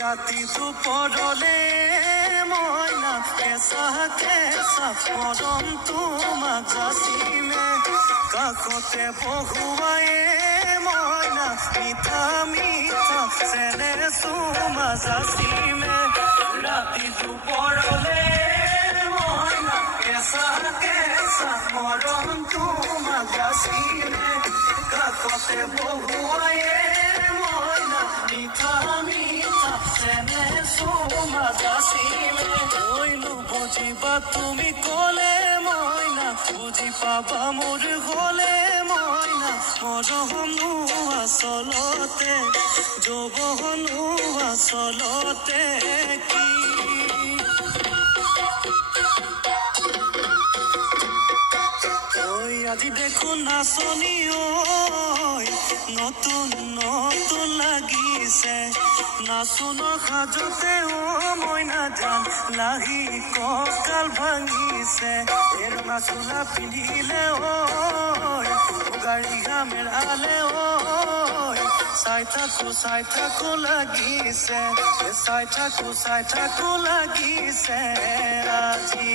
राति दुपरले मयना केसा केसा मरम तुमाक जाचिले काखते बहुवाए मयना मिठा मिठा चेने चुमा जाचिले राति दुपरले मयना केसा केसा मरम तुमाक जाचिले काखते बहुवाए मयना मिठा मिठा चेने चुमा जाचिले কইলো বুজিবা তুমি কলে ময়না বুজি পাবা মোর গলে ময়না মরহমু আসলতে যৌবনু আসলতে কি আজি দেখো নাচনি নতুন নতুন লাগিছে নাচন সাজতে মইনা জান লাহি কঁকাল ভাঙিছে ৰঙা চোলা পিন্ধিলে গাড়ী ঘামেৰালে চাই থাকো লাগিছে চাই থাকো লাগিছে আজি